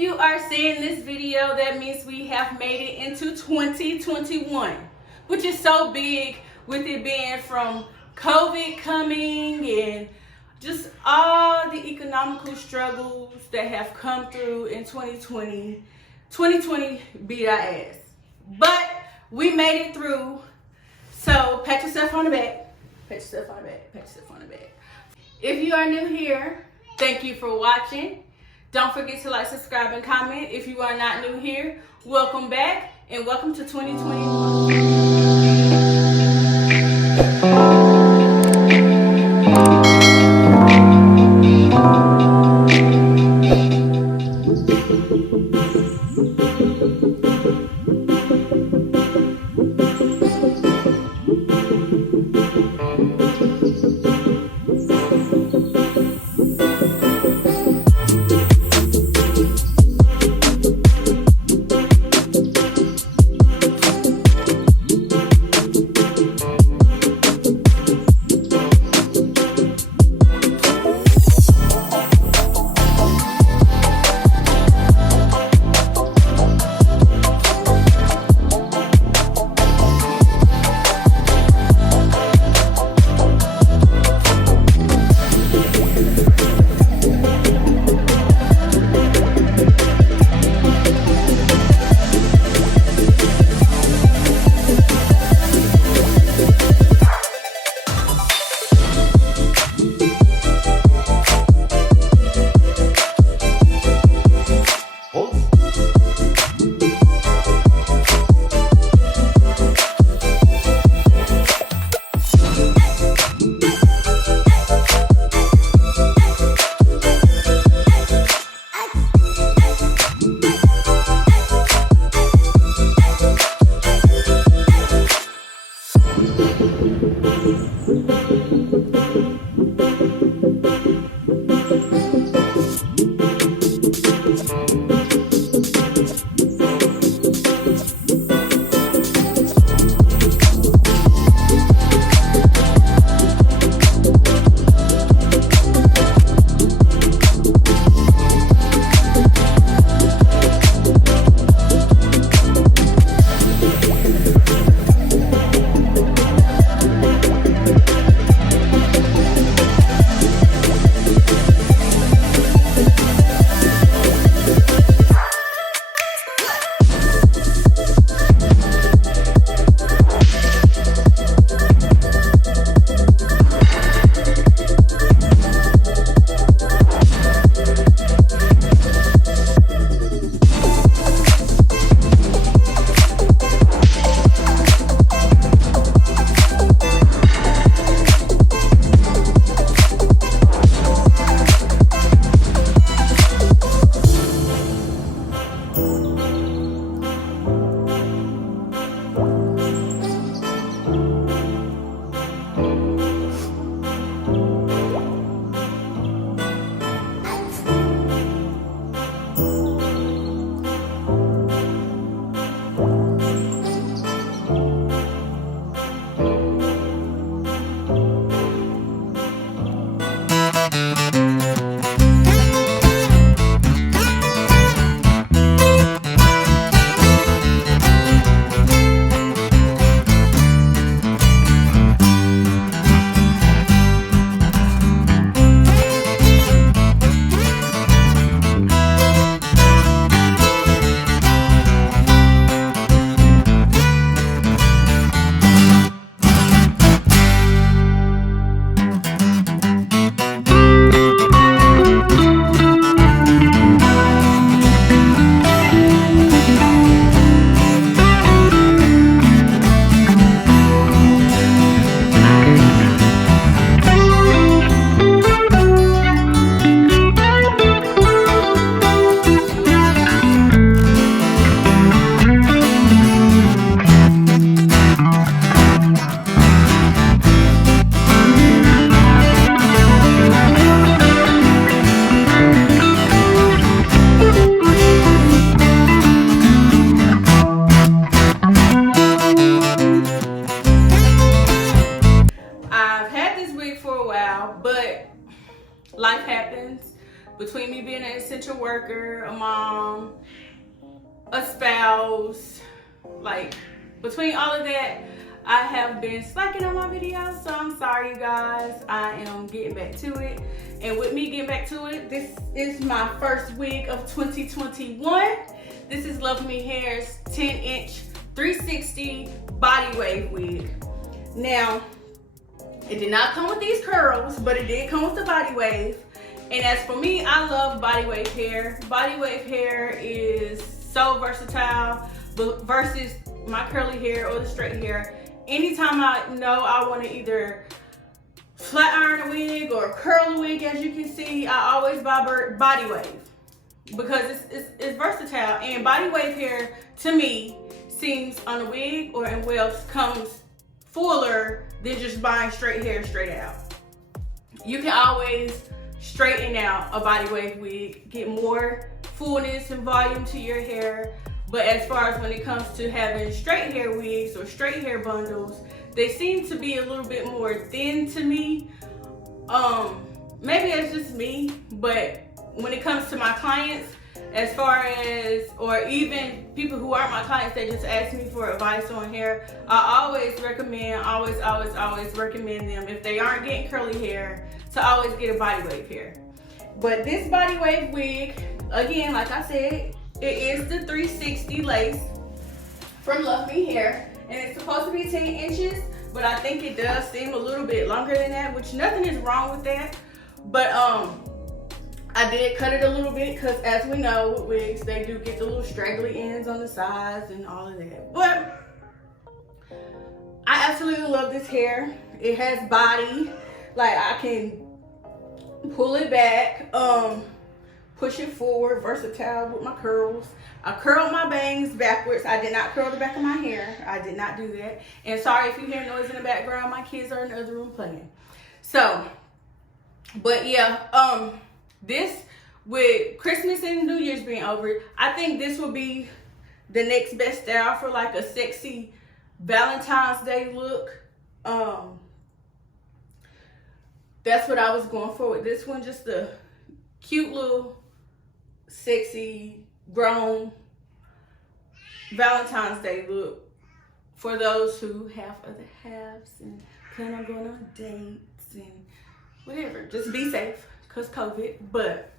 you are seeing this video, that means we have made it into 2021, which is so big with it being from COVID coming and just all the economical struggles that have come through in 2020. 2020 beat our ass, but we made it through. So pat yourself on the back. Pat yourself on the back. Pat yourself on the back. If you are new here, thank you for watching. Don't forget to like, subscribe, and comment. If you are not new here, welcome back and welcome to 2021. worker, a mom, a spouse. Like, between all of that, I have been slacking on my videos, so I'm sorry, you guys. I am getting back to it. And with me getting back to it, this is my first wig of 2021. This is LuvMe Hair's 10-inch 360 body wave wig. Now, it did not come with these curls, but it did come with the body wave. And as for me, I love body wave hair. Body wave hair is so versatile versus my curly hair or the straight hair. Anytime I know I want to either flat iron a wig or curl a wig, as you can see, I always buy body wave because it's versatile. And body wave hair, to me, seems on a wig or in waves comes fuller than just buying straight hair straight out. You can always straighten out a body wave wig, get more fullness and volume to your hair. But as far as when it comes to having straight hair wigs or straight hair bundles, they seem to be a little bit more thin to me. Maybe it's just me, but when it comes to my clients, as far as, or even people who aren't my clients, they just ask me for advice on hair, I always recommend, always recommend them, if they aren't getting curly hair, to always get a body wave hair. But this body wave wig, again, like I said, it is the 360 lace from LuvMe Hair, and it's supposed to be 10 inches, but I think it does seem a little bit longer than that, which nothing is wrong with that. But I did cut it a little bit because, as we know, with wigs, they do get the little straggly ends on the sides and all of that. But I absolutely love this hair. It has body. Like, I can pull it back, push it forward, versatile with my curls. I curled my bangs backwards. I did not curl the back of my hair. I did not do that. And sorry if you hear noise in the background. My kids are in the other room playing. So, but yeah, this, with Christmas and New Year's being over, I think this will be the next best style for like a sexy Valentine's Day look. That's what I was going for with this one. Just a cute little sexy grown Valentine's Day look for those who have other halves and plan on going on dates and whatever. Just be safe because COVID. But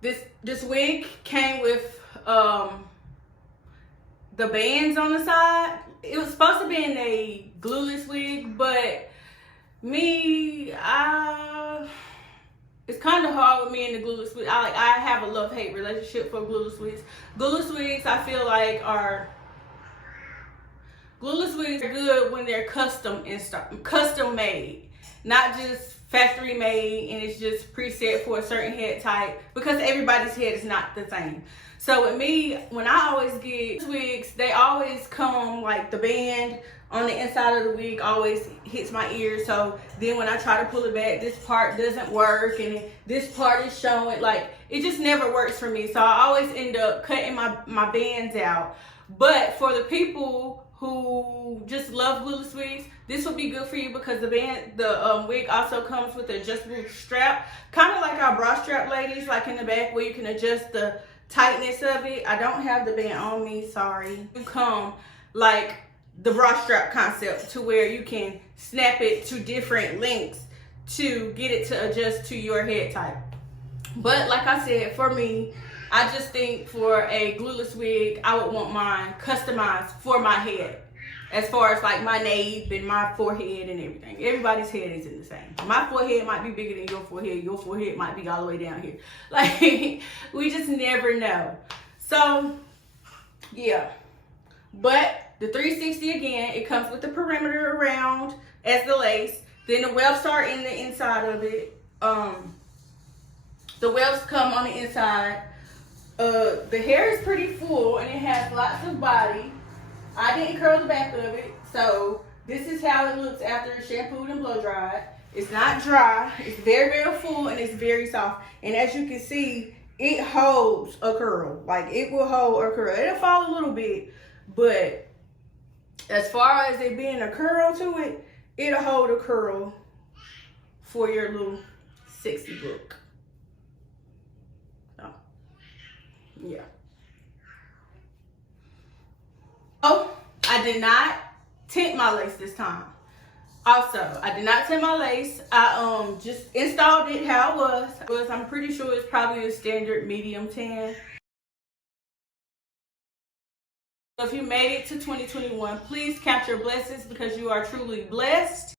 this wig came with the bands on the side. It was supposed to be in a glueless wig, but me, it's kind of hard with me and the glueless wig. I have a love-hate relationship for glueless wigs. Glueless wigs, I feel like, glueless wigs are good when they're custom made, not just factory made and it's just preset for a certain head type, because everybody's head is not the same. So with me, when I always get wigs, they always come like the band on the inside of the wig always hits my ear. So then when I try to pull it back, this part doesn't work and this part is showing. Like, it just never works for me. So I always end up cutting my bands out. But for the people who just love glueless wigs, this will be good for you because the wig also comes with an adjustable strap, kind of like our bra strap, ladies, like in the back where you can adjust the tightness of it. I don't have the band on me, sorry. You come like the bra strap concept to where you can snap it to different lengths to get it to adjust to your head type. But like I said, for me, I just think for a glueless wig, I would want mine customized for my head. As far as like my nape and my forehead and everything. Everybody's head isn't the same. My forehead might be bigger than your forehead might be all the way down here. Like, we just never know. So, yeah. But the 360, again, it comes with the perimeter around as the lace. Then the wefts are in the inside of it. The wefts come on the inside. The hair is pretty full and it has lots of body. I didn't curl the back of it, so this is how it looks after it's shampooed and blow dried. It's not dry. It's very, very full and it's very soft. And as you can see, it holds a curl. Like, it will hold a curl. It'll fall a little bit, but as far as it being a curl to it, it'll hold a curl. for your little sexy look. Yeah. Oh, I did not tint my lace this time. Also, I did not tint my lace. I just installed it how it was. I'm pretty sure it's probably a standard medium tan. So if you made it to 2021, please count your blessings because you are truly blessed.